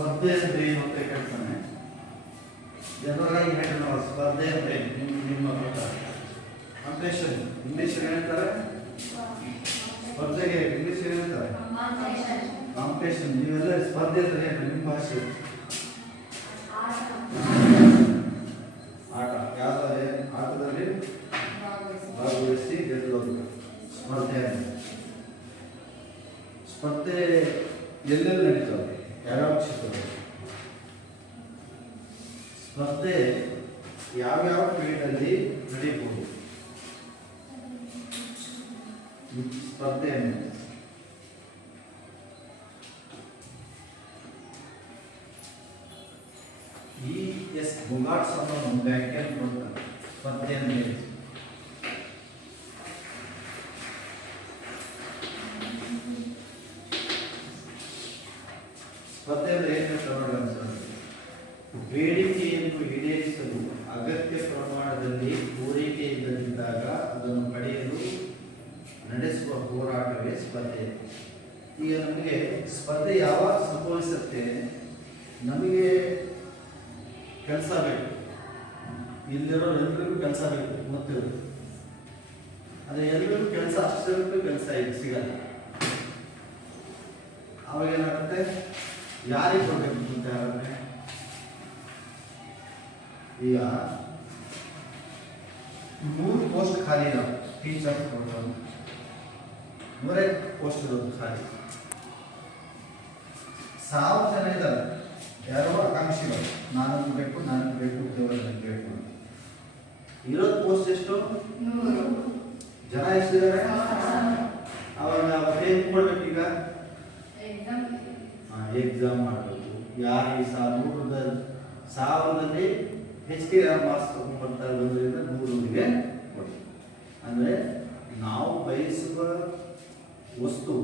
ಸ್ಪರ್ಧೆ ಅಂದ್ರೆ ಏನು ಅಂತ ಕೇಳ್ತಾನೆ. ಜನರಾಗಿ ಹೇಳಿ ನಾವು ಸ್ಪರ್ಧೆ ಅಂದ್ರೆ ನಿಮ್ಮ ಪ್ರಕಾರ ಕಾಂಪಿಟೇಷನ್ ಇಂಗ್ಲಿಷ್ ಹೇಳ್ತಾರೆ. ಸ್ಪರ್ಧೆಗೆ ಇಂಗ್ಲಿಷ್ ಹೇಳ್ತಾರೆ ಕಾಂಪಿಟೇಷನ್. ನೀವೆಲ್ಲ ಸ್ಪರ್ಧೆ ಅಂದ್ರೆ ನಿಮ್ಮ ಭಾಷೆ ಆಟ. ಯಾವುದೇ ಆಟದಲ್ಲಿ ಭಾಗವಹಿಸಿ ಗೆಲ್ಲೋದು ಸ್ಪರ್ಧೆ. ಸ್ಪರ್ಧೆ ಎಲ್ಲೆಲ್ಲಿ ನಡೀತದೆ? ಯಾವ್ಯಾವ ಕ್ಷೇತ್ರದಲ್ಲಿ ಸ್ಪರ್ಧೆ ಯಾವ್ಯಾವ ಫೀಲ್ಡಲ್ಲಿ ನಡೀಬಹುದು? ಸ್ಪರ್ಧೆ ಎಸ್ ಬುಗಾಟ್ಸ್ ಅನ್ನೋ ವ್ಯಾಖ್ಯಾನ ಕೊಡ್ತಾರೆ ಸ್ಪರ್ಧೆ ಅಂದ್ರೆ. ಸ್ಪರ್ಧೆ ಅಂದ್ರೆ ಏನು ನೋಡಿ, ಬೇಡಿಕೆಯನ್ನು ಈಡೇರಿಸಲು ಅಗತ್ಯ ಪ್ರಮಾಣದಲ್ಲಿ ಪೂರೈಕೆ ಇಲ್ಲದಿದ್ದಾಗ ಅದನ್ನು ಪಡೆಯಲು ನಡೆಸುವ ಹೋರಾಟವೇ ಸ್ಪರ್ಧೆ. ಈಗ ನಮಗೆ ಸ್ಪರ್ಧೆ ಯಾವಾಗ ಸಂಭವಿಸುತ್ತೆ? ನಮಗೆ ಕೆಲಸ ಬೇಕು, ಇಲ್ಲಿರೋ ಎಲ್ರಿಗೂ ಕೆಲಸ ಬೇಕು ಗೊತ್ತಿರೋದು. ಅದೇ ಎಲ್ರಿಗೂ ಕೆಲಸ ಅಷ್ಟಕ್ಕೂ ಕೆಲಸ ಇದು ಸಿಗಲ್ಲ. ಅವಾಗ ಏನಾಗುತ್ತೆ? ಯಾರಿಗೆ ಕೊಡಬೇಕು ಅಂತ ಹೇಳಿದ್ರೆ, ಈಗ 100 ಪೋಸ್ಟ್ ಖಾಲಿ ಇದಾವೆ ಟೀಚರ್ ಕೊಡೋದು, 100 ಪೋಸ್ಟ್ ಇರೋದು ಖಾಲಿ. 1000 ಜನ ಇದ್ದಾರೆ, ಯಾರೋ ಆಕಾಂಕ್ಷಿಗಳು, ನನಗೆ ಬೇಕು ಉದ್ಯೋಗ ನನಗೆ ಬೇಕು. ಇರೋದು ಪೋಸ್ಟ್ ಎಷ್ಟು? 100 ಜನ ಎಷ್ಟಿದ್ದಾರೆ? ಅವಾಗ ಏನು ಕೊಡ್ಬೇಕು? ಈಗ ಎಕ್ಸಾಮ್ ಮಾಡಬೇಕು. ಯಾರಿಗೆ 1000ರಲ್ಲಿ ಹೆಚ್ಚಿಗೆ ಮಾರ್ಕ್ಸ್ ತಗೊಂಡ್ಬರ್ತಾರೆ, 100ರಿಂದ 100ಗೆ ಕೊಡಿ. ಅಂದರೆ ನಾವು ಬಯಸುವ ವಸ್ತು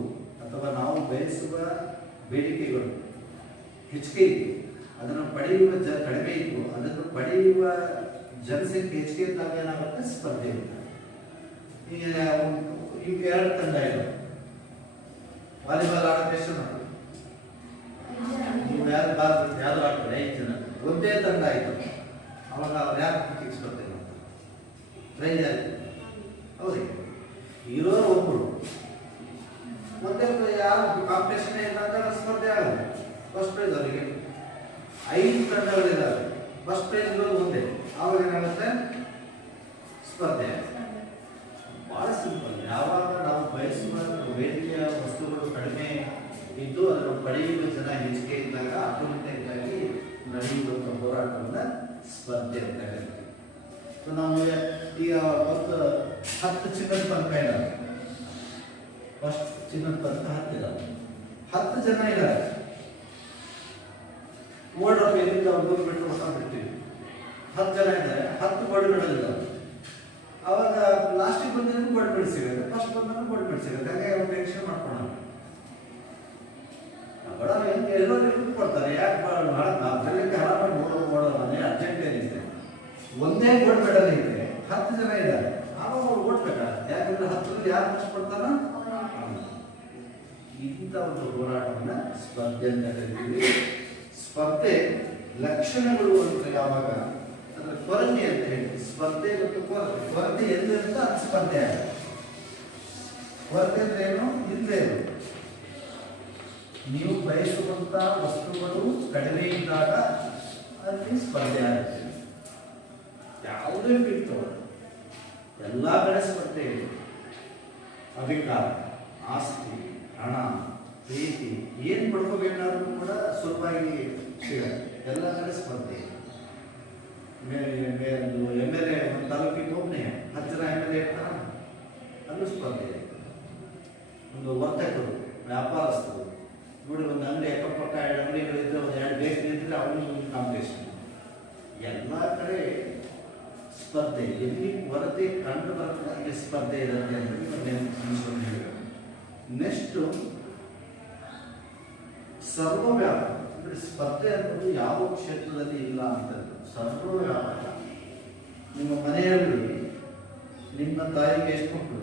ಅಥವಾ ನಾವು ಬಯಸುವ ಬೇಡಿಕೆಗಳು ಹೆಚ್ಚಿಗೆ ಇತ್ತು, ಅದನ್ನು ಪಡೆಯುವ ಕಡಿಮೆ ಇತ್ತು, ಅದನ್ನು ಪಡೆಯುವ ಜನಸಂಖ್ಯೆ ಹೆಚ್ಚಿಗೆ ಇದ್ದಾಗ ಏನಾಗುತ್ತೆ? ಸ್ಪರ್ಧೆ ಇರುತ್ತೆ. ಈಗ 2 ತಂಡ ಇದೆ, ವಾಲಿಬಾಲ್ ಆಡೋಕೆ ಎಷ್ಟು ಮಾಡಿ ನೀವು ಯಾರು ಆಡ್ತಾರೆ? 5 ಜನ. ಒಂದೇ ತಂಡ ಆಯಿತು, ಅವಾಗ ಅವ್ರು ಯಾರು ಕ್ರಿಕೆಟ್ ಸ್ಪರ್ಧೆ ಮಾಡ್ತಾರೆ? ಪ್ರೈಜ್ ಆಯಿತು ಅವ್ರಿಗೆ. ಇರೋರು ಒಬ್ಬರು ಒಂದೇ, ಯಾರು ಕಾಂಪಿಟೇಷನ್ ಏನಾದಾಗ ಸ್ಪರ್ಧೆ ಆಗಲ್ಲ. ಫಸ್ಟ್ ಪ್ರೈಸ್ ಅವರಿಗೆ. 5 ತಂಡಗಳಿದ್ದಾವೆ, ಫಸ್ಟ್ ಪ್ರೈಸ್ ಇರೋದು ಒಂದೇ. ಆವಾಗ ಏನಾಗುತ್ತೆ? ಸ್ಪರ್ಧೆ. ಭಾಳ ಸಿಂಪಲ್. ಯಾವಾಗ ನಾವು ಬಯಸುವ ಬೇಡಿಕೆಯ ವಸ್ತುಗಳು ಕಡಿಮೆ ಇದ್ದು ಅದನ್ನು ಪಡೆಯುವ ಜನ ಹೆಚ್ಚಿಗೆ ಇದ್ದಾಗ ಆಟೋಮೆಟಿಕ್ ಆಗಿ ನಡೆಯುವಂಥ ಹೋರಾಟವನ್ನು ಸ್ಪರ್ಧೆ ಅಂತ ಹೇಳ್ತೀವಿ. ಸೊ ನಾವು ಈಗ 10 ಚಿನ್ನದ ಪದಕ ಇದ್ದಾವೆ, ಫಸ್ಟ್ ಚಿನ್ನದ ಪದಕ 10 ಇದ್ದಾವೆ, 10 ಜನ ಇದ್ದಾರೆ. ಗೋಲ್ಡ್ ಆಫ್ ಎಲ್ಲಿಂದ ಅವ್ರು ಬಿಟ್ಟು ಹೊಸ ಬಿಡ್ತೀವಿ. 10 ಜನ ಇದ್ದಾರೆ, 10 ಗೋಲ್ಡ್ ಮೆಡಲ್ ಇದ್ದಾವೆ. ಅವಾಗ ಲಾಸ್ಟಿಗೆ ಬಂದಿದ್ದು ಗೋಲ್ಡ್ ಮೆಡಲ್ ಸಿಗುತ್ತೆ, ಫಸ್ಟ್ ಬಂದಾಗ ಗೋಲ್ಡ್ ಮೆಡಲ್ ಸಿಗುತ್ತೆ. ಹಾಗೆ ಅವ್ರು ಟೆನ್ಷನ್ ಮಾಡ್ಕೊಳ್ಳೋಣ. ಬಡ ಎಲ್ಲರಿಗೂ ಕೊಡ್ತಾರೆ. ಯಾಕೆ ಅದರಲ್ಲಿ ಹಣ ಮಾಡಿ ಓಡೋದೇ ಅರ್ಜೆಂಟ್ ಏನಿದೆ? ಒಂದೇ ಗೋಲ್ಡ್ ಮೆಡಲ್ ಇದೆ, 10 ಜನ ಇದ್ದಾರೆ, ಆವಾಗ ಅವ್ರು ಓಡ್ಬೇಕಾಗುತ್ತೆ. ಯಾಕಂದ್ರೆ 10ರಲ್ಲಿ ಯಾರು ಕಷ್ಟಪಡ್ತಾರ? ಇಂಥ ಒಂದು ಹೋರಾಟವನ್ನು ಸ್ಪರ್ಧೆ ಅಂತ ಕರಿತೀವಿ. ಸ್ಪರ್ಧೆ ಲಕ್ಷಣಗಳು ಅಂತ ಯಾವಾಗ ಅಂದ್ರೆ ಕೊರತೆ ಅಂತ ಹೇಳಿ, ಸ್ಪರ್ಧೆ ಮತ್ತು ಕೊರತೆ ಎಲ್ಲಿರುತ್ತೋ ಅದು ಸ್ಪರ್ಧೆ ಆಗುತ್ತೆ. ಕೊರತೆ ಅಂದ್ರೆ ಏನು? ಇಲ್ಲದೆ ಇರೋದು. ನೀವು ಬಯಸುವಂತ ವಸ್ತುಗಳು ಕಡಿಮೆ ಇದ್ದಾಗ ಅಲ್ಲಿ ಸ್ಪರ್ಧೆ ಆಗುತ್ತೆ. ಯಾವುದೇ ಬಿಟ್ಟು ಎಲ್ಲ ಕಡೆ ಸ್ಪರ್ಧೆ ಇದೆ. ಅಧಿಕಾರ, ಆಸ್ತಿ, ಹಣ, ಪ್ರೀತಿ ಏನು ಪಡ್ಕೋಬೇಕಾದ್ರೂ ಕೂಡ ಸುಲಭವಾಗಿ ಸಿಗುತ್ತೆ. ಎಲ್ಲ ಕಡೆ ಸ್ಪರ್ಧೆ. MLA ಒಂದು ತಾಲೂಕಿಗೆ ಒಬ್ಬನೇ 10 ಜನ MLA ಇರ್ತಾರ, ಅಲ್ಲೂ ಸ್ಪರ್ಧೆ ಇದೆ. ಒಂದು ವರ್ತಕರು, ವ್ಯಾಪಾರಸ್ಥರು ನೋಡಿ, ಒಂದು ಅಂಗಡಿ ಅಕ್ಕಪಕ್ಕ 2 ಅಂಗಡಿಗಳಿದ್ರೆ, ಒಂದು 2 ಬೇಕರಿದ್ರೆ ಅವನಿಗೆ ಒಂದು ಕಾಂಪಿಟೇಷನ್. ಎಲ್ಲ ಕಡೆ ಸ್ಪರ್ಧೆ. ಎಲ್ಲಿ ಕೊರತೆ ಕಂಡು ಬರ್ತದೆ ಅಲ್ಲಿ ಸ್ಪರ್ಧೆ ಇರುತ್ತೆ ಅಂತ ಹೇಳಬೇಕು. ನೆಕ್ಸ್ಟು ಸರ್ವವ್ಯಾಪಕ. ಅಂದರೆ ಸ್ಪರ್ಧೆ ಅನ್ನೋದು ಯಾವ ಕ್ಷೇತ್ರದಲ್ಲಿ ಇಲ್ಲ ಅಂತ. ಸರ್ವವ್ಯಾಪಕ. ನಿಮ್ಮ ಮನೆಯಲ್ಲಿ ನಿಮ್ಮ ತಾಯಿಗೆ ಎಷ್ಟು ಮಕ್ಕಳು?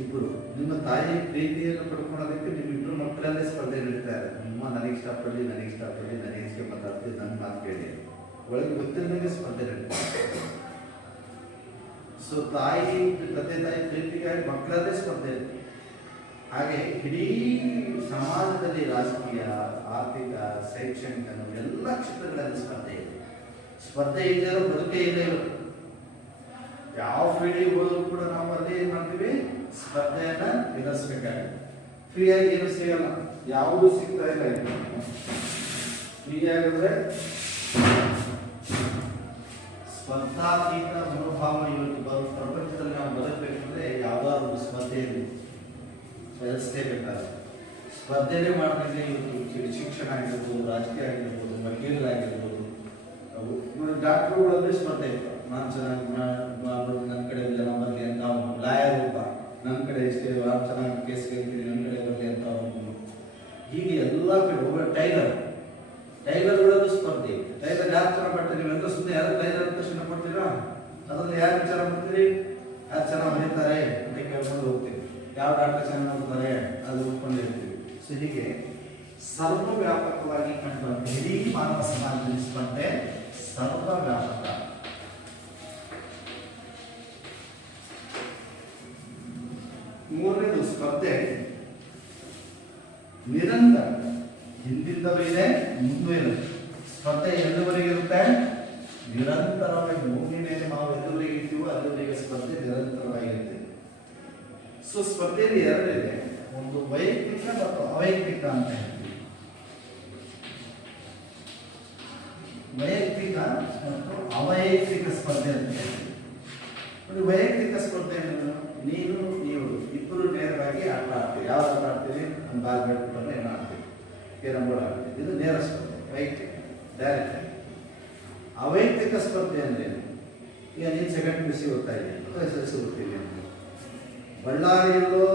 ಇಬ್ಬರು. ನಿಮ್ಮ ತಾಯಿ ಪ್ರೀತಿಯನ್ನು ಪಡ್ಕೊಳ್ಳೋದಕ್ಕೆ ನಿಮ್ಮಿಬ್ಬರು ಮಕ್ಕಳಲ್ಲೇ ಸ್ಪರ್ಧೆ ನಡೀತಾ ಇದೆ. ಅಮ್ಮ ನನಗೆ ಇಷ್ಟಪಡಲಿ ನನಗೆ ಮಾತಾಡ್ತೀವಿ, ನನ್ನ ಮಾತು ಕೇಳಿ ಒಳಗೆ ಗೊತ್ತಿಲ್ಲದಂಗೆ ಸ್ಪರ್ಧೆ ನಡೀತದೆ. ಸೊ ತಂದೆ ತಾಯಿ ಪ್ರೀತಿಗಾಗಿ ಮಕ್ಕಳದೇ ಸ್ಪರ್ಧೆ. ಹಾಗೆ ಇಡೀ ಸಮಾಜದಲ್ಲಿ ರಾಜಕೀಯ, ಆರ್ಥಿಕ, ಶೈಕ್ಷಣಿಕ ಎಲ್ಲ ಕ್ಷೇತ್ರಗಳಲ್ಲಿ ಸ್ಪರ್ಧೆ ಇದೆ. ಸ್ಪರ್ಧೆ ಇಲ್ಲದಿರೋ ಬದುಕೇ ಇಲ್ಲ. ಯಾವ ಫೀಲ್ಡಿಗೆ ಹೋದ್ರು ಕೂಡ ನಾವು ಅದೇ ಏನ್ ಮಾಡ್ತೀವಿ, ಸ್ಪರ್ಧೆಯನ್ನ ಎದುರಿಸಬೇಕಾಗುತ್ತೆ. ಫ್ರೀಯಾಗಿ ಏನು ಸಿಗಲ್ಲ, ಯಾವುದು ಸಿಗ್ತಾ ಇಲ್ಲ. ಫ್ರೀಯಾಗಿದ್ರೆ ಸ್ಪರ್ಧಾತ್ಮಕ ಮನೋಭಾವ ಇವತ್ತು ಪ್ರಪಂಚದಲ್ಲಿ ನಾವು ಬದುಕಬೇಕಂದ್ರೆ ಯಾವ್ದಾದ್ರು ಒಂದು ಸ್ಪರ್ಧೆಯಲ್ಲಿ ಎದುರಿಸಲೇಬೇಕಾಗುತ್ತೆ. ಸ್ಪರ್ಧೆನೇ ಮಾಡಿದ್ರೆ ಇವತ್ತು ಶಿಕ್ಷಣ ಆಗಿರ್ಬೋದು, ರಾಜಕೀಯ ಆಗಿರ್ಬೋದು, ವಕೀಲರಾಗಿರ್ಬೋದು, ಡಾಕ್ಟರ್ಗಳಲ್ಲಿ ಸ್ಪರ್ಧೆ ಇರ್ತಾರೆ. ನಾನು ಚೆನ್ನಾಗಿ ನನ್ನ ಕಡೆ ಜನ ಬರಲಿ ಅಂತ ಅವನು, ಲಾಯರ್ ಒಬ್ಬ ನನ್ನ ಕಡೆ ಇಷ್ಟೇ ಚೆನ್ನಾಗಿ ಕೇಸ್ ಕೇಳ್ತೀನಿ ನನ್ನ ಕಡೆ ಬರಲಿ ಅಂತ ಅವನು. ಹೀಗೆ ಎಲ್ಲ ಕಡೆ ಟೈಲರ್ಗಳಲ್ಲೂ ಸ್ಪರ್ಧೆ. ಟೈಲರ್ ಯಾರು ಚೆನ್ನಾಗಿ ಮಾಡ್ತೀರಿ ನೀವೆಲ್ಲ ಸುಮ್ಮನೆ ಯಾರು ಟೈಲರ್ ಅಂತ ತಕ್ಷಣ ಕೊಡ್ತೀರಾ? ಅದರಲ್ಲಿ ಯಾರು ವಿಚಾರ ಮಾಡ್ತೀರಿ, ಯಾರು ಚೆನ್ನಾಗಿ ಬರೀತಾರೆ ಅಂತ ಕೇಳ್ಕೊಂಡು ಹೋಗ್ತೀವಿ. ಯಾವ ಡಾಕ್ಟರ್ ಚೆನ್ನಾಗಿ ಮಾಡ್ತಾರೆ ಅದು ಉಟ್ಕೊಂಡಿರ್ತೀವಿ. ಸೊ ಹೀಗೆ ಸರ್ವವ್ಯಾಪಕವಾಗಿ ಕಂಡುಬಂದ ಇಡೀ ಮಾನವ ಸಮಾಜದಲ್ಲಿ ಸ್ಪರ್ಧೆ ಸರ್ವವ್ಯಾಪಕ. ಮೂರನೇದು ಸ್ಪರ್ಧೆ ನಿರಂತರ, ಹಿಂದಿಂದಲೂ ಇದೆ ಮುಂದೂ ಇರುತ್ತೆ. ಸ್ಪರ್ಧೆ ಎಲ್ಲಿವರೆಗೆ ಇರುತ್ತೆ? ನಿರಂತರವಾಗಿ. ಭೂಮಿ ಮೇಲೆ ನಾವು ಎಲ್ಲಿವರೆಗೆ ಇರ್ತೀವೋ ಅಲ್ಲಿವರೆಗೆ ಸ್ಪರ್ಧೆ ನಿರಂತರವಾಗಿರುತ್ತೆ. ಸೊ ಸ್ಪರ್ಧೆಯಲ್ಲಿ ಎರಡಿದೆ, ಒಂದು ವೈಯಕ್ತಿಕ ಮತ್ತು ಅವೈಯಕ್ತಿಕ ಅಂತ ಹೇಳ್ತೀವಿ. ವೈಯಕ್ತಿಕ ಮತ್ತು ಅವೈಯಕ್ತಿಕ ಸ್ಪರ್ಧೆ ಅಂತ ಹೇಳ್ತೀವಿ. ನೋಡಿ, ವೈಯಕ್ತಿಕ ಸ್ಪರ್ಧೆ ಅನ್ನೋದು ನೀವು ಇಬ್ಬರು ನೇರವಾಗಿ ಆಟ ಆಡ್ತೀವಿ. ಯಾವ ಆಟ ಆಡ್ತೀವಿ? ಒಂದು ಬಾಲ್ ಬಿಟ್ಬಿಟ್ಟರೆ ಏನು ಆಡ್ತೀವಿ, ಕ್ಯಾರಂ ಬೋರ್ಡ್ ಆಡ್ತೀವಿ. ಇದು ನೇರ ಸ್ಪರ್ಧೆ, ವೈಯಕ್ತಿಕ, ಡೈರೆಕ್ಟ್. ಅವೈಯಕ್ತಿಕ ಸ್ಪರ್ಧೆ ಅಂದ್ರೆ ಈಗ ನೀನು ಸೆಕೆಂಡ್ PUC ಓದ್ತಾ ಇದ್ದೀನಿ ಅಥವಾ SSLC ಓದ್ತೀನಿ ಅಂತ, ಬಳ್ಳಾರಿಯಲ್ಲೋ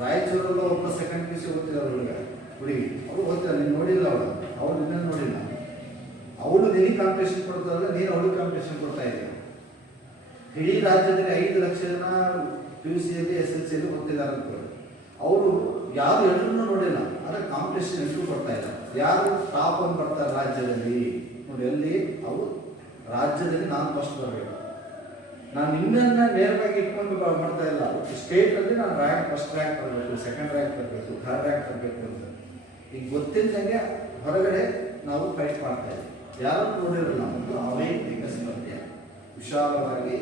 ರಾಯಚೂರಲ್ಲೋ ಒಬ್ಬ ಸೆಕೆಂಡ್ PUC ಓದ್ತಿದ್ದಾರೆ ಹುಡುಗಿ, ಅವಳು ಓದ್ತಾರೆ, ನೀನು ನೋಡಿಲ್ಲ, ಅವಳು ನಿನ್ನ ನೋಡಿಲ್ಲ. ಅವಳು ನಿನಗೆ ಕಾಂಪಿಟೇಷನ್ ಕೊಡ್ತಾರಲ್ಲ, ನೀನು ಅವಳಿಗೆ ಕಾಂಪಿಟೇಷನ್ ಕೊಡ್ತಾ ಇದ್ದೀಯ. ಇಡೀ ರಾಜ್ಯದಲ್ಲಿ 5 ಲಕ್ಷ ಜನ PUCಯಲ್ಲಿ SSLCಯಲ್ಲಿ ಓದ್ತಿದ್ದಾರೆ ಅಂತ, ಅವರು ಯಾರು ಎಲ್ಲರೂ ನೋಡಿಲ್ಲ, ಆದರೆ ಕಾಂಪಿಟೇಷನ್ ಎಲ್ಲರೂ ಕೊಡ್ತಾ ಇಲ್ಲ. ಯಾರು ಟಾಪ್ ಒಂದು ಬರ್ತಾರೆ ರಾಜ್ಯದಲ್ಲಿ ನೋಡಿ, ಅಲ್ಲಿ ಅವು ರಾಜ್ಯದಲ್ಲಿ ನಾನು ಫಸ್ಟ್ ಬರಬೇಕು, ನಾನು ನಿನ್ನನ್ನು ನೇರವಾಗಿ ಇಟ್ಕೊಂಡು ಮಾಡ್ತಾ ಇಲ್ಲ. ಸ್ಟೇಟಲ್ಲಿ ನಾನು ಫಸ್ಟ್ ರ್ಯಾಂಕ್ ಬರಬೇಕು, ಸೆಕೆಂಡ್ ರ್ಯಾಂಕ್ ಬರಬೇಕು, ಥರ್ಡ್ ರ್ಯಾಂಕ್ ಬರಬೇಕು ಅಂತ ಈಗ ಗೊತ್ತಿದ್ದಂಗೆ ಹೊರಗಡೆ ನಾವು ಫೈಟ್ ಮಾಡ್ತಾ ಇದ್ದೀವಿ. ಯಾರು ನೋಡಿರಲ್ಲ. ಒಂದು ಅವೈಯಕ್ತಿಕ ಸ್ಪರ್ಧೆ ವಿಶಾಲವಾಗಿ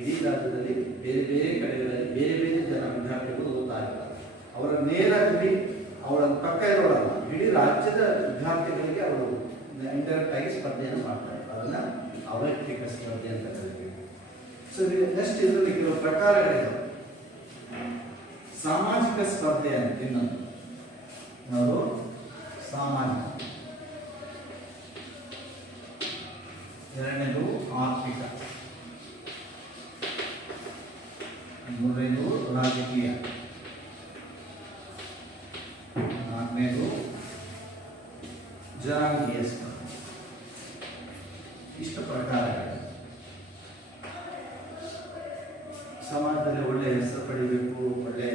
ಇಡೀ ರಾಜ್ಯದಲ್ಲಿ ಬೇರೆ ಬೇರೆ ಕಡೆಗಳಲ್ಲಿ ಬೇರೆ ಬೇರೆ ಜನ ವಿದ್ಯಾರ್ಥಿಗಳು ಓದ್ತಾ ಇರ್ತಾರೆ. ಅವರ ನೇರ ಗುರಿ ಅವಳ ಪಕ್ಕ ಇರೋಲ್ಲ, ಇಡೀ ರಾಜ್ಯದ ವಿದ್ಯಾರ್ಥಿಗಳಿಗೆ ಅವರು ಇಂಡೈರೆಕ್ಟ್ ಆಗಿ ಸ್ಪರ್ಧೆಯನ್ನು ಮಾಡ್ತಾರೆ. ಅದನ್ನ ಅವೈಯಕ್ತಿಕ ಸ್ಪರ್ಧೆ ಅಂತ ಕರಿತೀವಿ. ಸೊ ನೆಕ್ಸ್ಟ್ ಇದರಲ್ಲಿ ಕೆಲವು ಪ್ರಕಾರಗಳಿವೆ. ಸಾಮಾಜಿಕ ಸ್ಪರ್ಧೆ ಅಂತ ಇನ್ನೊಂದು ನಾವು ಸಾಮಾಜಿಕ, ಎರಡನೇದು ಆರ್ಥಿಕ, ಮೂರನೇದು ರಾಜಕೀಯ, ನಾಲ್ಕನೇದು ಜನಾಂಗೀಯ ಸ್ಪರ್ಧೆ. ಇಷ್ಟು ಪ್ರಕಾರಗಳು. ಸಮಾಜದಲ್ಲಿ ಒಳ್ಳೆ ಹೆಸರು ಪಡಿಬೇಕು, ಒಳ್ಳೆ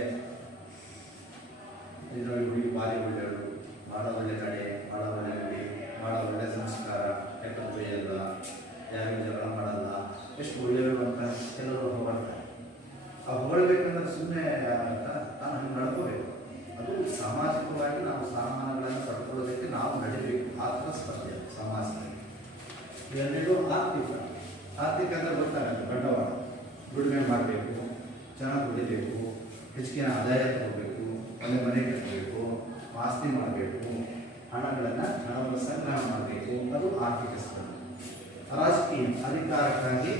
ಇದರಲ್ಲಿ ಬಾರಿ ಒಳ್ಳೆಯವರು, ಭಾಳ ಒಳ್ಳೆ ಕಡೆ, ಭಾಳ ಒಳ್ಳೆ ಗುಡಿ, ಭಾಳ ಒಳ್ಳೆ ಸಂಸ್ಕಾರ, ಕೆಟ್ಟ ಬೈಯಲ್ಲ, ಯಾರಿಗೂ ಜಗಳ ಮಾಡಲ್ಲ, ಎಷ್ಟು ಒಳ್ಳೆಯವರು ಅಂತ ಎಲ್ಲರೂ ಹೊಗಳ್ತಾರೆ. ಆ ಹೊಗಳ್ಬೇಕಂದ್ರೆ ಸುಮ್ಮನೆ ತಾನು ಹಂಗೆ ನಡ್ಕೋಬೇಕು. ಅದು ಸಾಮಾಜಿಕವಾಗಿ ನಾವು ಸಾಮಾನುಗಳನ್ನು ಪಡ್ಕೊಳ್ಳೋದಕ್ಕೆ ನಾವು ನಡಿಬೇಕು. ಆತ್ಮ ಸ್ಪರ್ಧೆ ಸಮಾಜದಲ್ಲಿ. ಎರಡನೇದು ಆರ್ಥಿಕ. ಆರ್ಥಿಕ ಅಂದರೆ ಗೊತ್ತಾಗತ್ತೆ, ಬಂಡವಾಳ ದುಡಿಮೆ ಮಾಡಬೇಕು, ಚೆನ್ನಾಗಿ ದುಡಿಬೇಕು, ಹೆಚ್ಚಿನ ಆದಾಯ ತಗೋಬೇಕು, ಒಳ್ಳೆ ಮನೆ ಕಟ್ಟಬೇಕು, ಆಸ್ತಿ ಮಾಡಬೇಕು, ಹಣವನ್ನು ಸಂಗ್ರಹ ಮಾಡಬೇಕು. ಅದು ಆರ್ಥಿಕ ಸ್ಪರ್ಧೆ. ರಾಜಕೀಯ, ಅಧಿಕಾರಕ್ಕಾಗಿ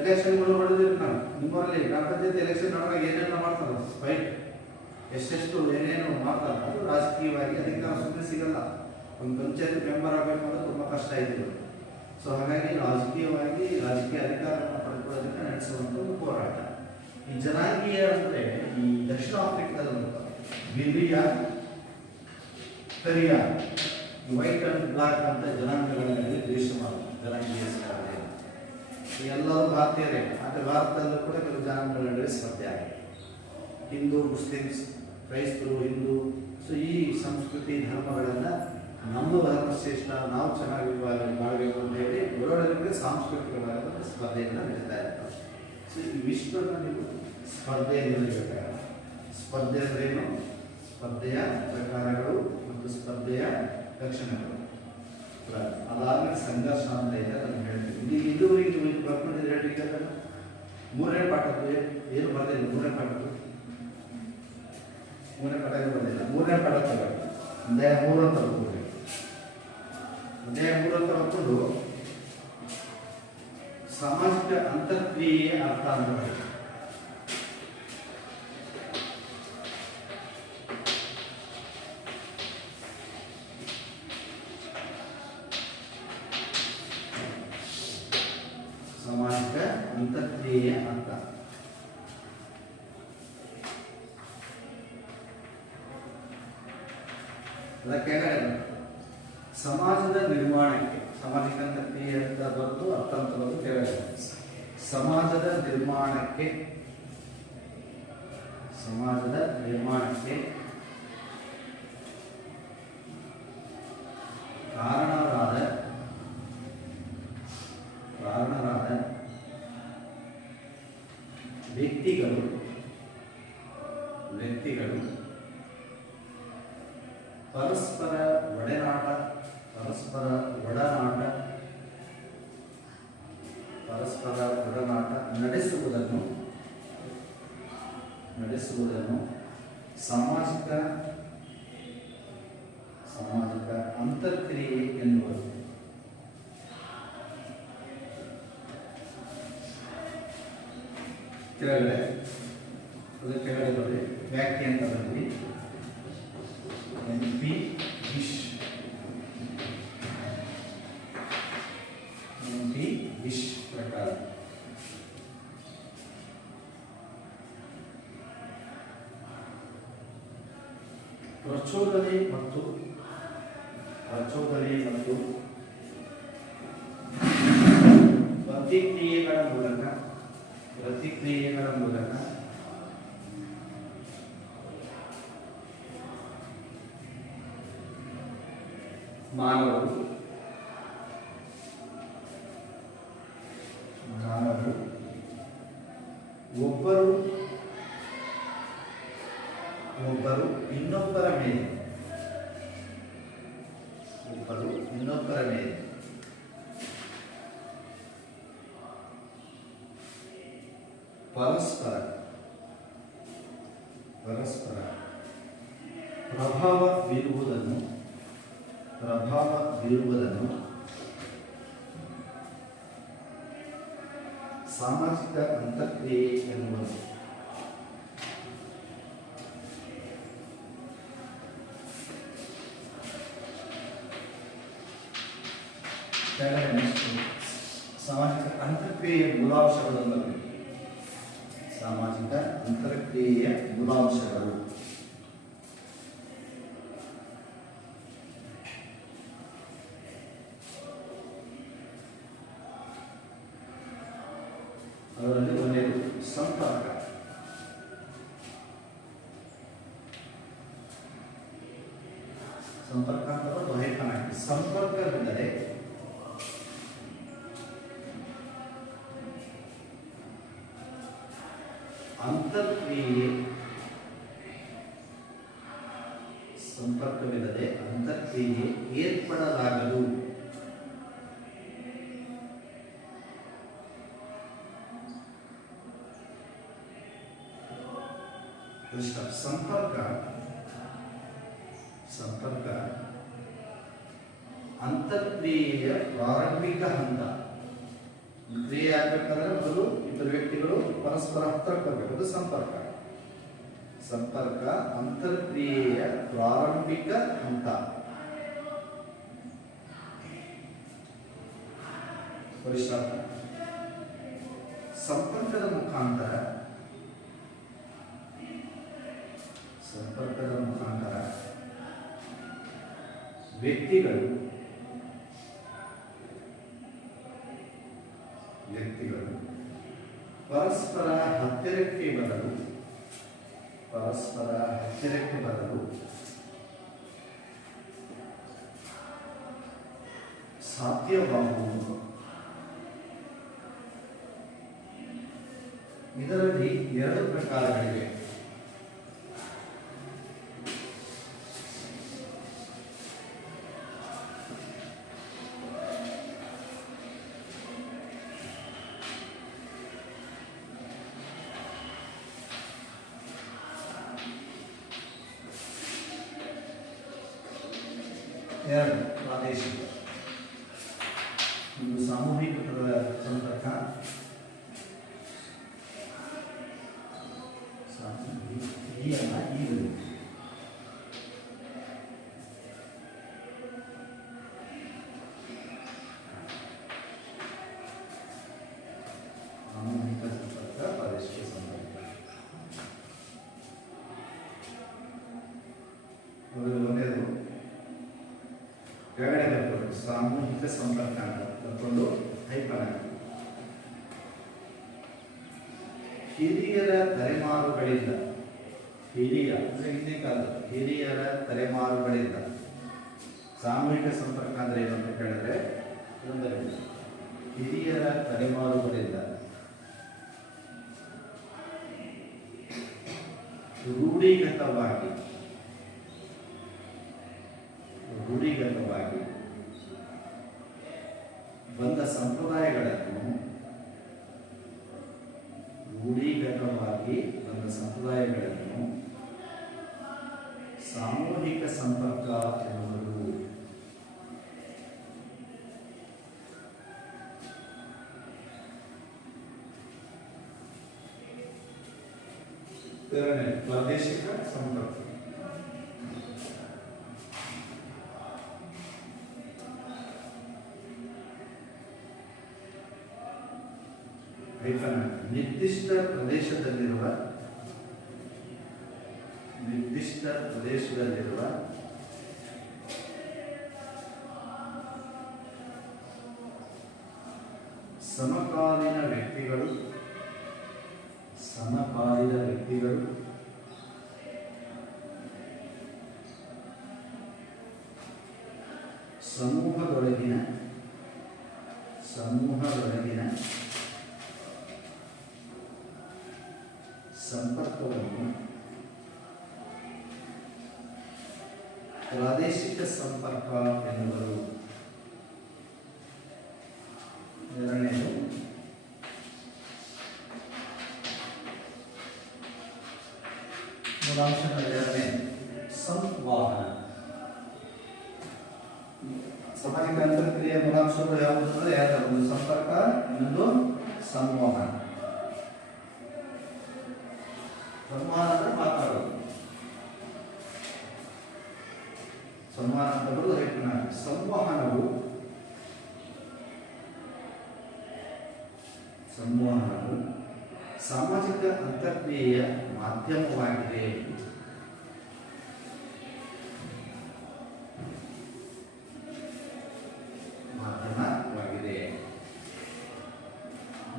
ಎಲೆಕ್ಷನ್ಗಳು ಹೊಡೆದಿರಿ. ನಾವು ನಿಮ್ಮಲ್ಲಿ ಗ್ರಾಮ ಪಂಚಾಯತ್ ಎಲೆಕ್ಷನ್ ನಡೆದಾಗ ಏನೇನು ಮಾಡ್ತಾರೆ, ಫೈಟ್ ಎಷ್ಟೆಷ್ಟು ಏನೇನು ಮಾಡ್ತಾರೆ. ಅದು ರಾಜಕೀಯವಾಗಿ ಅಧಿಕಾರ ಸುಮ್ಮನೆ ಸಿಗಲ್ಲ. ಒಂದು ಪಂಚಾಯತ್ ಮೆಂಬರ್ ಆಗಬೇಕು ಅಂದ್ರೆ ತುಂಬ ಕಷ್ಟ ಇದೆ. ಸೊ ಹಾಗಾಗಿ ರಾಜಕೀಯವಾಗಿ ರಾಜಕೀಯ ಅಧಿಕಾರವನ್ನು ಪಡ್ಕೊಳ್ಳೋದಕ್ಕೆ ನಡೆಸುವಂಥ ಒಂದು ಹೋರಾಟ. ಈ ಜನಾಂಗೀಯ ಅಂದರೆ ಈ ದಕ್ಷಿಣ ಆಫ್ರಿಕಾದಂತ ಬಿರಿಯ, ಕರಿಯ, ವೈಟ್ ಅಂಡ್ ಬ್ಲಾಕ್ ಅಂತ ಜನಾಂಗಗಳ ನಡುವೆ ದ್ವೇಷ ಮಾಡೋದು ಜನಾಂಗೀಯ ಸ್ಪರ್ಧೆ. ಎಲ್ಲರೂ ಭಾರತೀಯರೇ, ಆದರೆ ಭಾರತದಲ್ಲೂ ಕೂಡ ಕೆಲವು ಜನಾಂಗಗಳ ನಡುವೆ ಸ್ಪರ್ಧೆ ಆಗಿದೆ. ಹಿಂದೂ, ಮುಸ್ಲಿಮ್ಸ್, ಕ್ರೈಸ್ತರು, ಹಿಂದೂ, ಸೊ ಈ ಸಂಸ್ಕೃತಿ ಧರ್ಮಗಳನ್ನು ನಮ್ಮ ಧರ್ಮ ಶ್ರೇಷ್ಠ, ನಾವು ಚೆನ್ನಾಗಿ ಮಾಡಬೇಕು ಅಂತ ಹೇಳಿ ಒಳಗಡೆ ಸಾಂಸ್ಕೃತಿಕವಾದ ಸ್ಪರ್ಧೆಗಳನ್ನ ನಡೀತಾ ಇರ್ತವೆ. ಸೊ ಇವಿಷ್ಟನ್ನು ನೀವು ಸ್ಪರ್ಧೆಯನ್ನು ನಡೀಬೇಕಾಗ ಸ್ಪರ್ಧೆ ಅಂದ್ರೇನು, ಸ್ಪರ್ಧೆಯ ಪ್ರಕಾರಗಳು ಮತ್ತು ಸ್ಪರ್ಧೆಯ ಲಕ್ಷಣಗಳು. ಅದಾದ್ಮೇಲೆ ಸಂಘರ್ಷ ಅಂತ ಇದೆ, ಅದನ್ನು ಹೇಳ್ತೀವಿ. ಇಲ್ಲಿ ಇದುವರೆಗೆ ನೀವು ಬರ್ಕೊಂಡಿದ್ದು ಹೇಳಿದ್ರೆ ಮೂರನೇ ಪಾಠದ್ದು ಏನು ಬರೆದಿಲ್ಲ. ಮೂರನೇ ಪಾಠ ಬರೆದಿಲ್ಲ. ಮೂರನೇ ಪಾಠ ತಗೊಳ್ಳಿ. ಅಧ್ಯಾಯ 3 ಅಂತ ಬರ್ಕೊಡ್ರಿ. ಅಧ್ಯಾಯ 3 ಅಂತ ಬರ್ಕೊಂಡು ಸಾಮಾಜಿಕ ಅಂತರ್ಕ್ರಿಯೆಯ ಅರ್ಥ ಅಂತ ಬರೀ. ಸಾಮಾಜಿಕ ಅಂತರ್ಕ್ರಿಯೆಯ ಅರ್ಥ. ಅದಕ್ಕೆ ಸಮಾಜದ ನಿರ್ಮಾಣಕ್ಕೆ, ಸಾಮಾಜಿಕ ಅಂತರ್ಕ್ರಿಯೆ ಅಂತ ಬಂದು ಅರ್ಥ ಅಂತ ಬಂದು ಕೆಳಗಡೆ ಸಮಾಜದ ನಿರ್ಮಾಣಕ್ಕೆ ಕಾರಣರಾದ ವ್ಯಕ್ತಿಗಳು ಪರಸ್ಪರ ಒಡನಾಟ ನಡೆಸುವುದನ್ನು ಸಾಮಾಜಿಕ ಅಂತರ್ಕ್ರಿಯೆ ಎನ್ನುವರು. ಕೆಳಗಡೆ ಬರಲಿ ವ್ಯಾಖ್ಯೆ ಅಂತ ಬರಲಿ. MP ವಿಶ್ ಪ್ರಕಾರ ಪ್ರಚೋದನೆ ಮತ್ತು ಪ್ರತಿಕ್ರಿಯೆಗಳ ಮೂಲಕ ಮಾನವರು ಒಬ್ಬರು ಇನ್ನೊಬ್ಬರ ಮೇಲೆ ಪರಸ್ಪರ ಪ್ರಭಾವ ಬೀರುವುದನ್ನು ಸಾಮಾಜಿಕ ಅಂತರ್ಕ್ರಿಯೆ ಎನ್ನುವುದು. ಸಾಮಾಜಿಕ ಅಂತರ್ಕ್ರಿಯೆಯ ಮೂಲಾಂಶಗಳು. ಸಾಮಾಜಿಕ ಅಂತರ್ಕ್ರಿಯೆಯ ಮೂಲಾಂಶಗಳು ಅದರಲ್ಲಿ ಒಂದೇದು ಸಂಪರ್ಕ. ಅಂತ ಸಂಪರ್ಕವೆಂದರೆ ಸಂಪರ್ಕವಿಲ್ಲದೆ ಅಂತರ್ಕ್ರಿಯೆ ಏರ್ಪಡಲಾಗದು. ಸಂಪರ್ಕ ಅಂತರ್ಕ್ರಿಯೆಯ ಪ್ರಾರಂಭಿಕ ಹಂತ. ಕ್ರಿಯೆ ಆಗಬೇಕಾದ್ರೆ ಮೊದಲು ಇಬ್ಬರು ವ್ಯಕ್ತಿಗಳು ಪರಸ್ಪರ ಹತ್ತಿರಕ್ಕೆ ಬರಬೇಕು. ಅದು ಸಂಪರ್ಕ ಅಂತರ್ಕ್ರಿಯೆಯ ಪ್ರಾರಂಭಿಕ ಹಂತ. ಸಂಪರ್ಕದ ಮುಖಾಂತರ ವ್ಯಕ್ತಿಗಳು ಪರಸ್ಪರ ಹತ್ತಿರಕ್ಕೆ ಬರಲು ಸಾಧ್ಯವಾಗುವುದು. ಇದರಲ್ಲಿ ಎರಡು ಪ್ರಕಾರಗಳಿವೆ. ಎರಡು ಪ್ರಾದೇಶಿಕ, ಒಂದು ಸಾಮೂಹಿಕ ಸಂಪರ್ಕ, ಸಾಮೂಹಿಕ ಸಂಪರ್ಕ, ಪ್ರಾದೇಶಿಕ ಸಂಪರ್ಕ. ಒಂದೇದು ಕೆಳಗಡೆ ಬರ್ಕೊಂಡು ಸಾಮೂಹಿಕ ಸಂಪರ್ಕ ಅಂತ ಬರ್ಕೊಂಡು ಹೈಪನ್. ಹಿರಿಯರ ತಲೆಮಾರುಗಳಿಂದ, ಹಿರಿಯ ಅಂದ್ರೆ ಹಿಂದಿನ ಕಾಲದ ಹಿರಿಯರ ತಲೆಮಾರುಗಳಿಂದ ಸಾಮೂಹಿಕ ಸಂಪರ್ಕ ಅಂದ್ರೆ ಏನು ಅಂತ ಕೇಳಿದ್ರೆ, ಹಿರಿಯರ ತಲೆಮಾರುಗಳಿಂದ ರೂಢಿಗತವಾಗಿ ಬಂದ ಸಂಪ್ರದಾಯಗಳನ್ನು ಸಾಮೂಹಿಕ ಸಂಪರ್ಕ ಎನ್ನುವರು. ಪ್ರಾದೇಶಿಕ ಸಂಪರ್ಕ. ನಿರ್ದಿಷ್ಟ ಪ್ರದೇಶದಲ್ಲಿರುವ ಸಮಕಾಲೀನ ವ್ಯಕ್ತಿಗಳು ಸಮೂಹದೊಳಗಿನ ಸಂಪರ್ಕವನ್ನು ಪ್ರಾದೇಶಿಕ ಸಂಪರ್ಕ ಎನ್ನುವರು. ಎರಡನೇದು ಮೂಲಾಂಶಗಳ ಎರಡನೇ ಸಂವಹನ. ಸಾಮಾಜಿಕ ಅಂತರ್ಕ್ರಿಯೆಯ ಮೂಲಾಂಶಗಳು ಯಾವುದು ಅಂದರೆ ಎರಡು, ಒಂದು ಸಂಪರ್ಕ, ಇನ್ನೊಂದು ಸಂವಹನ. ಸಂವಹನ ಅಂದ್ರೆ ಮಾತಾಡೋದು, ಸಂವಹನ ಅಂತ ಬರೋದು ರೈತನ. ಸಂವಹನವು ಸಾಮಾಜಿಕ ಅಂತರ್ಕ್ರಿಯೆಯ ಮಾಧ್ಯಮವಾಗಿದೆ.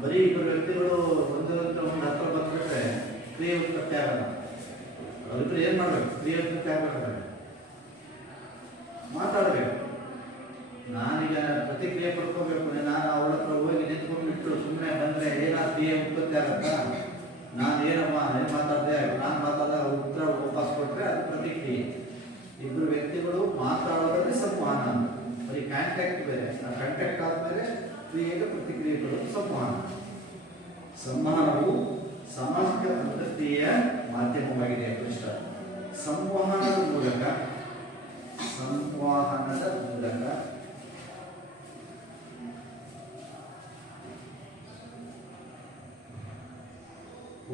ಬರೀ ಇಬ್ಬರು ವ್ಯಕ್ತಿಗಳು ಒಂದು ಹತ್ರ ಬರ್ಬಿಟ್ರೆ ಕ್ರಿಯೆ ಉತ್ಪತ್ತಿ ಆಗಲ್ಲ. ಅವರಿಬ್ಬರು ಏನ್ ಮಾಡ್ಬೇಕು? ಕ್ರಿಯೆ ಉತ್ಪತ್ತಿ ಆಗ್ಬೇಕಾದ್ರೆ ಮಾತಾಡ್ಬೇಕು. ನಾನೀಗ ಪ್ರತಿಕ್ರಿಯೆ ಪಡ್ಕೋಬೇಕು, ನಾನು ಅವಳ ಹತ್ರ ಹೋಗಿ ನಿಂತ್ಕೊಂಡ್ಬಿಟ್ಟು ಸುಮ್ಮನೆ ಬಂದ್ರೆ ಏನಾದ್ರು ಕ್ರಿಯೆ ಉತ್ಪತ್ತಿ ಆಗತ್ತ? ನಾನು ಏನಮ್ಮ ಏನು ಮಾತಾಡಿದೆ, ನಾನು ಮಾತಾಡಿದಾಗ ಉತ್ತರ ವಾಪಸ್ ಕೊಟ್ರೆ ಅದು ಪ್ರತಿಕ್ರಿಯೆ. ಇಬ್ಬರು ವ್ಯಕ್ತಿಗಳು ಮಾತಾಡೋದ್ರೆ ಸಂವಹನ. ಬರೀ ಕಾಂಟ್ಯಾಕ್ಟ್ ಬೇರೆ, ಆ ಕಾಂಟ್ಯಾಕ್ಟ್ ಆದ್ಮೇಲೆ ಕ್ರಿಯೆಗೆ ಪ್ರತಿಕ್ರಿಯೆ ಕೊಡೋದು ಸಂವಹನ. ಸಂವಹನವು ಸಾಮಾಜಿಕ ಅಂತರ್ಕ್ರಿಯೆಯ ಮಾಧ್ಯಮವಾಗಿದೆ. ಕೃಷ್ಣ ಸಂವಹನದ ಮೂಲಕ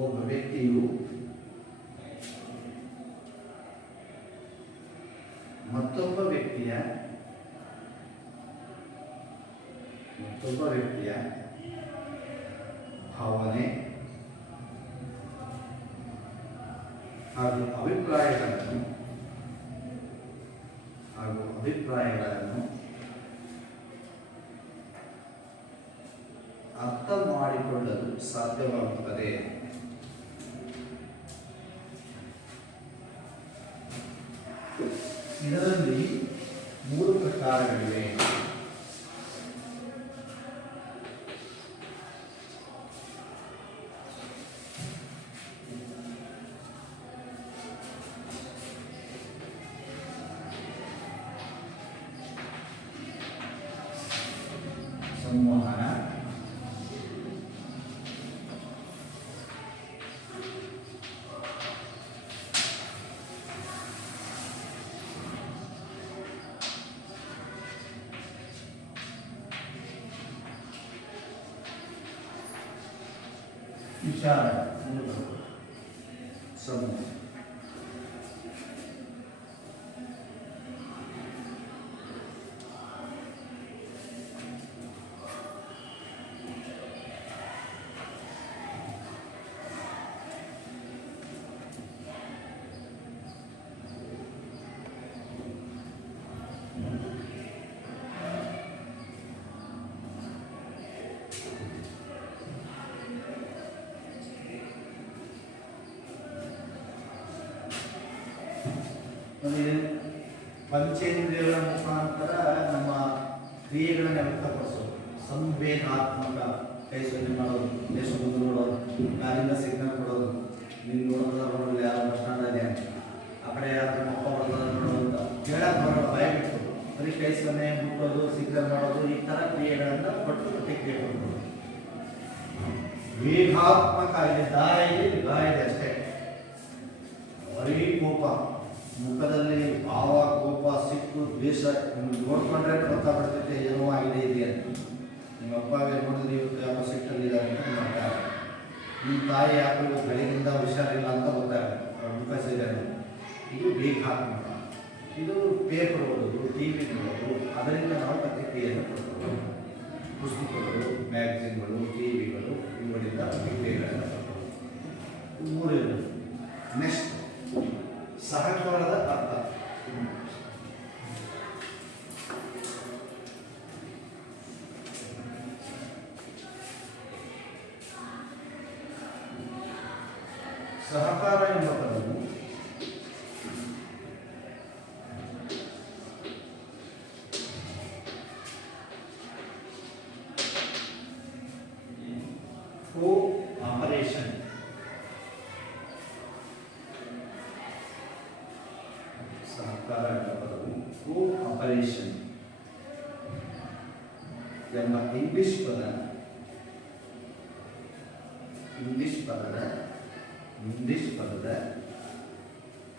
ಒಬ್ಬ ವ್ಯಕ್ತಿಯು ಮತ್ತೊಬ್ಬ ವ್ಯಕ್ತಿಯ ಭಾವನೆ ಹಾಗೂ ಅಭಿಪ್ರಾಯಗಳನ್ನು ಅರ್ಥ ಮಾಡಿಕೊಳ್ಳಲು ಸಾಧ್ಯವಾಗುತ್ತದೆ. ಇದರಲ್ಲಿ 3 ಪ್ರಕಾರಗಳಿವೆ. ಸಂವಹನ, ವಿಚಾರ, ಸಮೂಹ. ಪಂಚೇಂದ್ರಿಯಗಳ ಮುಖಾಂತರ ನಮ್ಮ ಕ್ರಿಯೆಗಳನ್ನು ವ್ಯಕ್ತಪಡಿಸೋದು. ಸಂವೇದಾತ್ಮಕ ಕೈ ಸನ್ನೆ ಮಾಡೋದು, ದೇಶ ಮುಂದೆ ನೋಡೋದು, ಕಾಲಿಂದ ಸಿಗ್ನಲ್ ಕೊಡೋದು, ನೀನು ನೋಡೋದ ನೋಡೋದು, ಯಾವ ಬಸ್ ಸ್ಟ್ಯಾಂಡ್ ಇದೆ ಆ ಕಡೆ ಯಾರು ಮಕ್ಕ ಬರ್ತದ ನೋಡೋದು, ಕೇಳಕ್ಕೆ ಬರೋದು, ಭಯ ಬಿಟ್ಟು ಬರೀ ಕೈ ಸನ್ನೆ ಮುಟ್ಟೋದು, ಸಿಗ್ನಲ್ ಮಾಡೋದು, ಈ ಥರ ಕ್ರಿಯೆಗಳನ್ನು ಕೊಟ್ಟು ಪ್ರತಿಕ್ರಿಯೆ ಕೊಡ್ಬೋದು. ವೇಗಾತ್ಮಕ ಇಲ್ಲಿ ಗಾಯ ಅಷ್ಟೇ. ಬರೀ ಕೋಪ, ಮುಖದಲ್ಲಿ ಭಾವ, ಕೋಪ, ಸಿಟ್ಟು, ದ್ವೇಷ ನೋಡ್ಕೊಂಡ್ರೆ ಗೊತ್ತಾಗ್ಬಿಡ್ತೈತೆ ಏನೋ ಆಗಿದೆ ಇದೆ ಅಂತ. ನಿಮ್ಮ ಅಪ್ಪಗೆ ನೋಡಿದ್ರೆ ಇವತ್ತು ಯಾವ ಸಿಟ್ಟಲ್ಲಿದ್ದಾರೆ ಅಂತ ನಿಮ್ಮ ಅಕ್ಕ, ನಿಮ್ಮ ತಾಯಿ ಯಾಕೋ ಇವತ್ತು ಬೆಳಗಿಂದ ಹುಷಾರಿಲ್ಲ ಅಂತ ಗೊತ್ತಾಗುತ್ತೆ, ಅವ್ರ ಮುಖ ಸೇರಿದೆ. ಇದು ವೇಗಾತ್ಮಕ. ಇದು ಪೇಪರ್ ಓದೋದು, ಟಿ ವಿ ನೋಡೋದು, ಅದರಿಂದ ನಾವು ಪ್ರತಿಕ್ರಿಯೆಯನ್ನು ಕೊಡ್ಬೋದು. ಪುಸ್ತಕಗಳು, ಮ್ಯಾಗಝಿನ್ಗಳು, ಟಿ ವಿಗಳು ಇವುಗಳಿಂದ ಪ್ರತಿಕ್ರಿಯೆಗಳನ್ನು ಕೊಡ್ಬೋದು. ಮೂರನೇದು ನೆಕ್ಸ್ಟ್ ಸಹಕಾರದ ಅರ್ಥ. ಸಹಕಾರ ಎಂಬ ಪದವು ಕೋಆಪರೇಷನ್, ಸಹಕಾರ ಎಂಬ ಪದವು ಕೋಆಪರೇಷನ್ ಎಂಬ ಇಂಗ್ಲಿಷ್ ಪದದ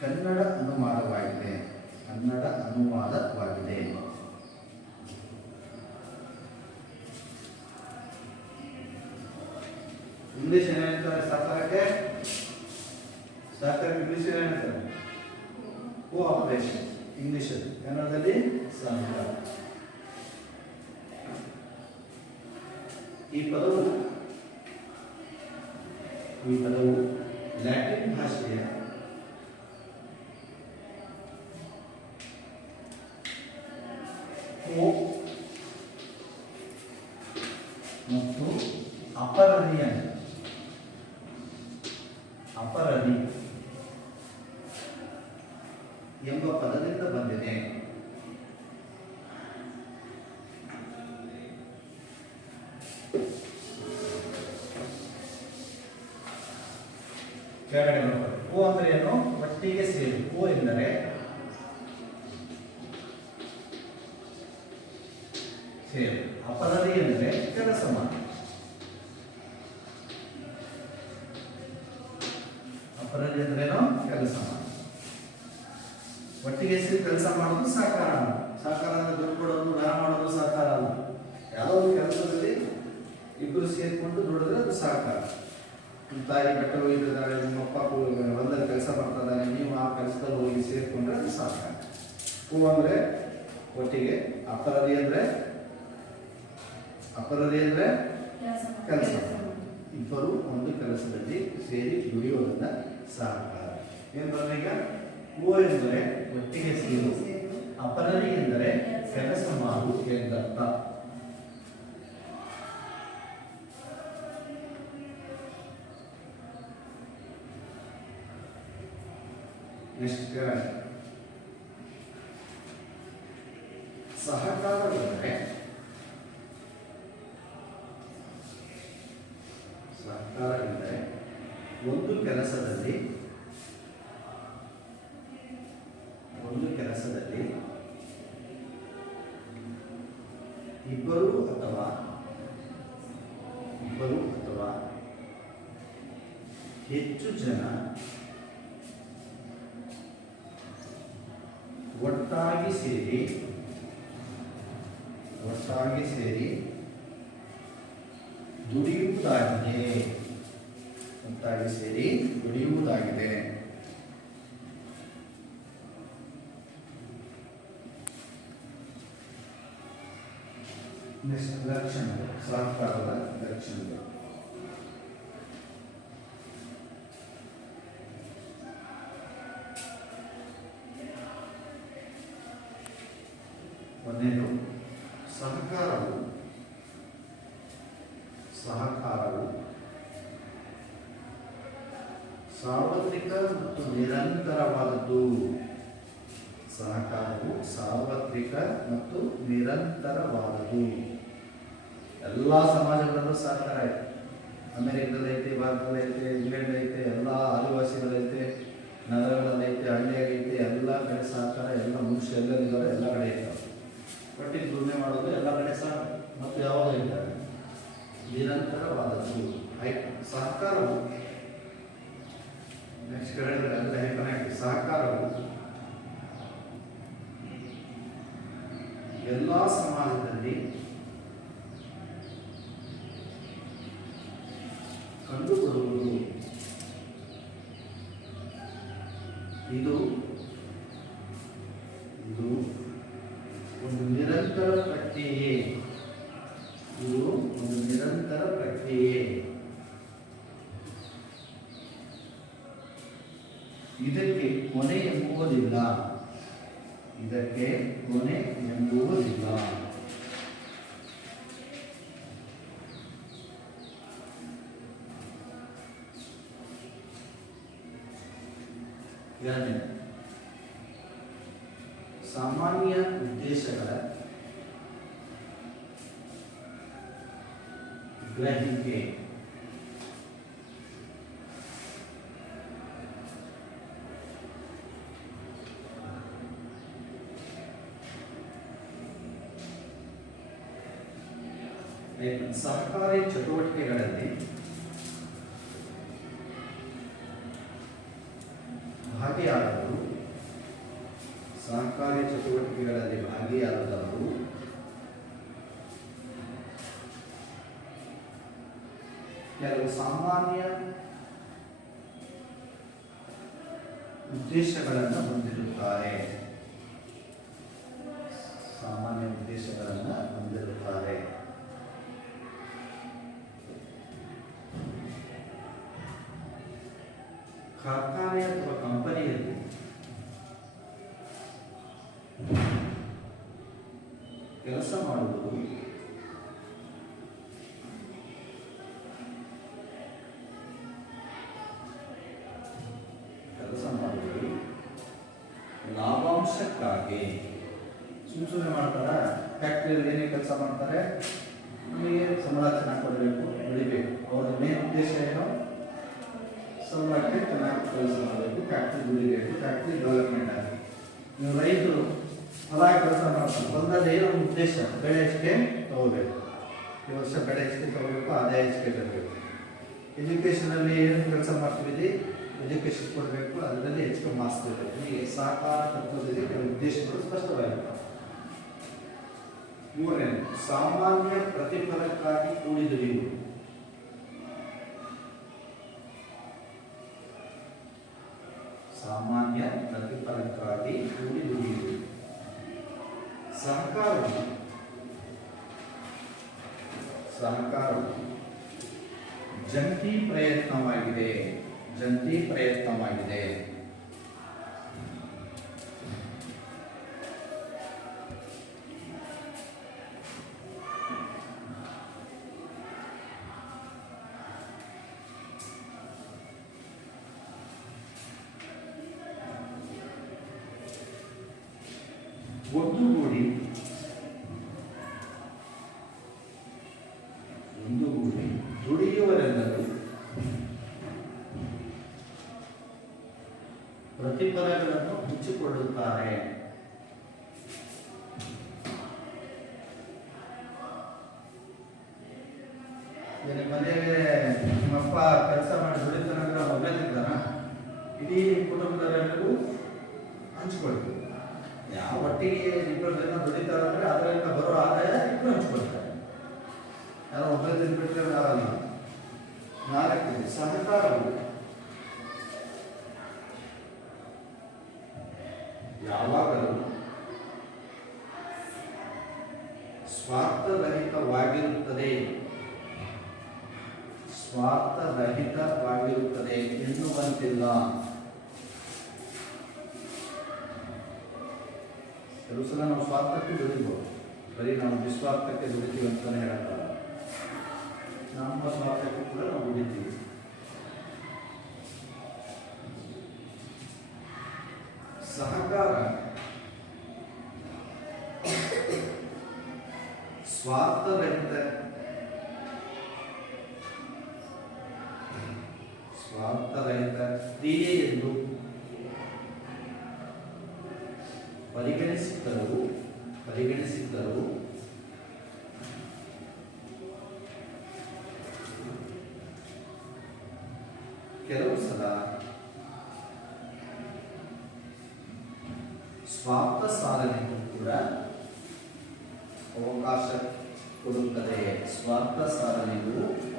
ಕನ್ನಡ ಅನುವಾದವಾಗಿದೆ. ಇಂಗ್ಲಿಷ್ ಏನು ಹೇಳ್ತಾರೆ ಸಹಕಾರಕ್ಕೆ? ಇಂಗ್ಲಿಷ್ ಏನು ಹೇಳ್ತಾರೆ? ಕೋಆಪರೇಷನ್. ಇಂಗ್ಲಿಷ್ ಕನ್ನಡದಲ್ಲಿ ಸಹಕಾರ. ಈ ಪದವು ಲ್ಯಾಟಿನ್ ಭಾಷೆಯ ಕೋ ಮತ್ತು ಅಪರದಿ ಎಂಬ ಪದದಿಂದ ಬಂದಿದೆ. ಕೆಳಗಡೆ ಕೋ ಅಂದ್ರೆ ಏನು? ಒಟ್ಟಿಗೆ ಸೇರಿ. ಕೋ ಎಂದರೆ ಸೇರಿ, ಅಪರದಿ ಎಂದರೆ ಕೆಲಸ ಮಾಡಿ. ಅಪರದಿ ಅಂದ್ರೇನು? ಕೆಲಸ ಮಾಡಿ. ಒಟ್ಟಿಗೆ ಸೇರಿ ಕೆಲಸ ಮಾಡೋದು ಸಹಕಾರ. ಸಹಕಾರ ಅಂದ್ರೆ ದುಡ್ಡು ಕೊಡೋದು, ವ್ಯಾಯಾಮ ಮಾಡೋದು ಸಹಕಾರ ಅಲ್ಲ. ಯಾವುದೋ ಒಂದು ಕೆಲಸದಲ್ಲಿ ಇಬ್ಬರು ಸೇರಿಕೊಂಡು ದುಡಿದ್ರೆ ಅದು ಸಹಕಾರ. ನಿಮ್ಮ ತಾಯಿ ಬೆಟ್ಟ ಹೋಗಿದ್ದಾರೆ, ನಿಮ್ಮ ಅಪ್ಪ ಹೊಲದಲ್ಲಿ ಕೆಲಸ ಮಾಡ್ತಿದ್ದಾರೆ, ನೀವು ಆ ಕೆಲಸದಲ್ಲಿ ಹೋಗಿ ಸೇರಿಕೊಂಡ್ರೆ ಅದು ಸಹಕಾರ. ಹೂ ಅಂದರೆ ಒಟ್ಟಿಗೆ, ಅಪರದಿ ಅಂದರೆ ಕೆಲಸ. ಇಬ್ಬರು ಒಂದು ಕೆಲಸದಲ್ಲಿ ಸೇರಿ ದುಡಿಯೋದನ್ನ ಸಹಕಾರ. ಏನು ಬರೋದು ಈಗ? ಹೂ ಎಂದರೆ ಒಟ್ಟಿಗೆ ಸೇರು, ಅಪರದಿ ಎಂದರೆ ಕೆಲಸ ಮಾಡು ಎಂದರ್ಥ. ಸಹಕಾರವೆಂದರೆ ಒಂದು ಕೆಲಸದಲ್ಲಿ ಇಬ್ಬರು ಅಥವಾ ಹೆಚ್ಚು ಜನ ಒಟ್ಟಾಗಿ ಸೇರಿ ದುಡಿಯುವುದಾಗಿದೆ. ಒಟ್ಟಾಗಿ ಸೇರಿ ದುಡಿಯುವುದಾಗಿದೆ. ಲಕ್ಷಣಗಳು, ಸಹಕಾರದ ಲಕ್ಷಣಗಳು. ಒಂದನೇದು ಸಹಕಾರವು ಸಾರ್ವತ್ರಿಕ ಮತ್ತು ನಿರಂತರವಾದದ್ದು. ಸಹಕಾರವು ಸಾರ್ವತ್ರಿಕ ಮತ್ತು ನಿರಂತರವಾದದ್ದು. ಎಲ್ಲ ಸಮಾಜಗಳಲ್ಲೂ ಸಹಕಾರ ಐತೆ. ಅಮೆರಿಕದಲ್ಲೈತೆ, ಭಾರತದಲ್ಲೈತೆ, ಇಂಗ್ಲೆಂಡ್ ಐತೆ, ಎಲ್ಲ ಆದಿವಾಸಿಗಳೈತೆ, ನಗರಗಳಲ್ಲೈತೆ, ಹಳ್ಳಿಯಾಗೈತೆ, ಎಲ್ಲ ಕಡೆ ಸಹಕಾರ. ಎಲ್ಲ ಮನುಷ್ಯ ಎಲ್ಲರಿದ್ದಾರೆ, ಎಲ್ಲ ಕಡೆ ಇರ್ತಾರೆ. ಒಟ್ಟಿಗೆ ದುಡಿಮೆ ಮಾಡೋದು ಎಲ್ಲ ಕಡೆ ಸಹ. ಮತ್ತು ಯಾವಾಗ ಇದ್ದಾರೆ ನಿರಂತರವಾದದ್ದು. ಸಹಕಾರವು ನೆಕ್ಸ್ಟ್ ಹೇಳಿದ್ರೆ ಎಲ್ಲ ಸಹಕಾರವು ಎಲ್ಲ ಸಮಾಜದಲ್ಲಿ ಕಂಡುಬರುವುದು. ಇದು ಒಂದು ನಿರಂತರ ಪ್ರಕ್ರಿಯೆ. ಇದಕ್ಕೆ ಕೊನೆ ಎಂಬುವುದಿಲ್ಲ. ಸಾಮಾನ್ಯ ಉದ್ದೇಶಗಳ ಗ್ರಹಿಕೆ. ಸಹಕಾರಿ ಚಟುವಟಿಕೆಗಳಲ್ಲಿ ಭಾಗಿಯಾದವರು ಕೆಲವು ಸಾಮಾನ್ಯ ಉದ್ದೇಶಗಳನ್ನು ಹೊಂದಿರುತ್ತಾರೆ. ಕಾರ್ಖಾನೆ ಅಥವಾ ಕಂಪನಿಯಲ್ಲಿ ಕೆಲಸ ಮಾಡುವುದು ಲಾಭಾಂಶಕ್ಕಾಗಿ. ಸುಮ್ಮನೆ ಮಾಡ್ತಾರೆ. ಫ್ಯಾಕ್ಟ್ರಿಯಲ್ಲಿ ಏನೇ ಕೆಲಸ ಮಾಡ್ತಾರೆ, ನಮಗೆ ಸಂಬಳ ಚೆನ್ನಾಗಿ ಕೊಡಬೇಕು, ಬೆಳಿಬೇಕು. ಅವ್ರ ಮೇನ್ ಉದ್ದೇಶ ಏನು? ಸಂಬಳಕ್ಕೆ ಚೆನ್ನಾಗಿ ಕೆಲಸ ಮಾಡಬೇಕು, ಫ್ಯಾಕ್ಟ್ರಿ ದುಡಿಬೇಕು, ಫ್ಯಾಕ್ಟ್ರಿ ಡೆವಲಪ್ಮೆಂಟ್ ಆಗಿ. ನೀವು ರೈತರು ಹೊಲ ಕೆಲಸ ಮಾಡ್ತಾರೆ, ಬಂದಲ್ಲಿ ಏನೋ ಒಂದು ಉದ್ದೇಶ, ಬೆಳೆ ಹೆಚ್ಚಿಗೆ ತಗೋಬೇಕು. ಈ ವರ್ಷ ಬೆಳೆ ಹೆಚ್ಚಿಗೆ ತಗೋಬೇಕು, ಆದಾಯ ಹೆಚ್ಚಿಗೆ ತರಬೇಕು. ಎಜುಕೇಷನಲ್ಲಿ ಏನು ಕೆಲಸ ಮಾಡ್ತೀವಿ, ಎಜುಕೇಷನ್ ಕೊಡಬೇಕು, ಅದರಲ್ಲಿ ಹೆಚ್ಚಿಗೆ ಮಾರ್ಕ್ಸ್ ಇರಬೇಕು. ಹೀಗೆ ಸಹಕಾರ ತತ್ವದಲ್ಲಿ ಕೆಲವು ಉದ್ದೇಶಗಳು ಸ್ಪಷ್ಟವಾಗಿರ್ತವೆ. ಮೂರನೇದು ಸಾಮಾನ್ಯ ಪ್ರತಿಫಲಕ್ಕಾಗಿ ಕೂಡಿ ದುಡಿಯುವುದು. ಸಾಮಾನ್ಯ ಪ್ರತಿಫಲಕ್ಕಾಗಿ ಕೂಡಿ ದುಡಿಯುವುದು. ಸಹಕಾರವು ಜಂಟಿ ಪ್ರಯತ್ನವಾಗಿದೆ. ಒಂದುಗೂಡಿ ದುಡಿಯುವರೆಲ್ಲರೂ ಪ್ರತಿಫಲಗಳನ್ನು ಹಂಚಿಕೊಳ್ಳುತ್ತಾರೆ. ಈಗ ನಿಮ್ಮ ಮನೆಗೆ ನಿಮ್ಮಪ್ಪ ಕೆಲಸ ಮಾಡಿ ದುಡಿತಾನಂದ್ರೆ ಅವ್ನು ಒಬ್ಬನೇ ತಿಂತಾನ? ಇಡೀ ಕುಟುಂಬದವರೆಲ್ಲರಿಗೂ ಹಂಚ್ಕೊಳ್ತೀವಿ. ಯಾವ ಒಟ್ಟಿಗೆ ಇಬ್ಬರು ಜನ ದುಡಿತಾರೆ ಅಂದರೆ ಅದರಿಂದ ಬರೋ ಆದಾಯ ಇಬ್ಬರು ಹಂಚ್ಕೊಳ್ತಾರೆ. ಯಾರೋ ಒಬ್ಬರೇ ತಿಂದ್ಬಿಟ್ರೆ ಆಗಲ್ಲ. ನಾಲ್ಕನೇ ಸಹಕಾರವು ಯಾವಾಗಲೂ ಸ್ವಾರ್ಥರಹಿತವಾಗಿರುತ್ತದೆ ಎನ್ನುವಂತಿಲ್ಲ. ಕೆಲವು ಸಲ ನಾವು ಸ್ವಾರ್ಥಕ್ಕೆ ದುಡಿಬೋದು, ಬರೀ ನಾವು ನಿಸ್ವಾರ್ಥಕ್ಕೆ ದುಡಿತೀವಿ ಅಂತಾನೆ ಹೇಳಕ್ಕಲ್ಲ. ನಮ್ಮ ಸ್ವಾರ್ಥಕ್ಕೂ ಕೂಡ ನಾವು ದುಡಿತೀವಿ. ಸಹಕಾರ ಸ್ವಾರ್ಥರಹಿತ ಕ್ರಿಯೆ ಎಂದು ಪರಿಗಣಿಸಿದ್ದರೂ ಕೆಲವು ಸಲ ಸ್ವಾರ್ಥ ಸಾಧನೆಗೂ ಕೂಡ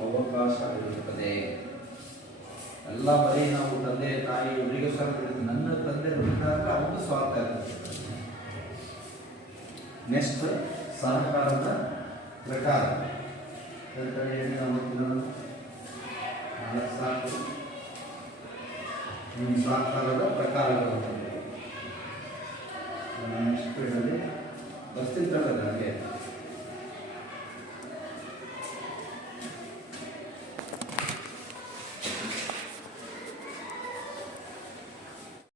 ಅವಕಾಶ ಕೊಡುತ್ತದೆ. ಎಲ್ಲ ಬರೀ ನಾವು ತಂದೆ ತಾಯಿ ಇವರಿಗೆ ಸ್ವಾರ್ಥ, ನನ್ನ ತಂದೆ ದುಡಿದಾಗ ಅವನು ಸ್ವಾರ್ಥ ಇರ್ತದೆ. ನೆಕ್ಸ್ಟ್ ಸಹಕಾರದ ಪ್ರಕಾರ ಸಹಕಾರದ ಪ್ರಕಾರಗಳು ನೆಕ್ಸ್ಟ್ ಬರ್ತಿದ್ದಾಳೆ ನನಗೆ.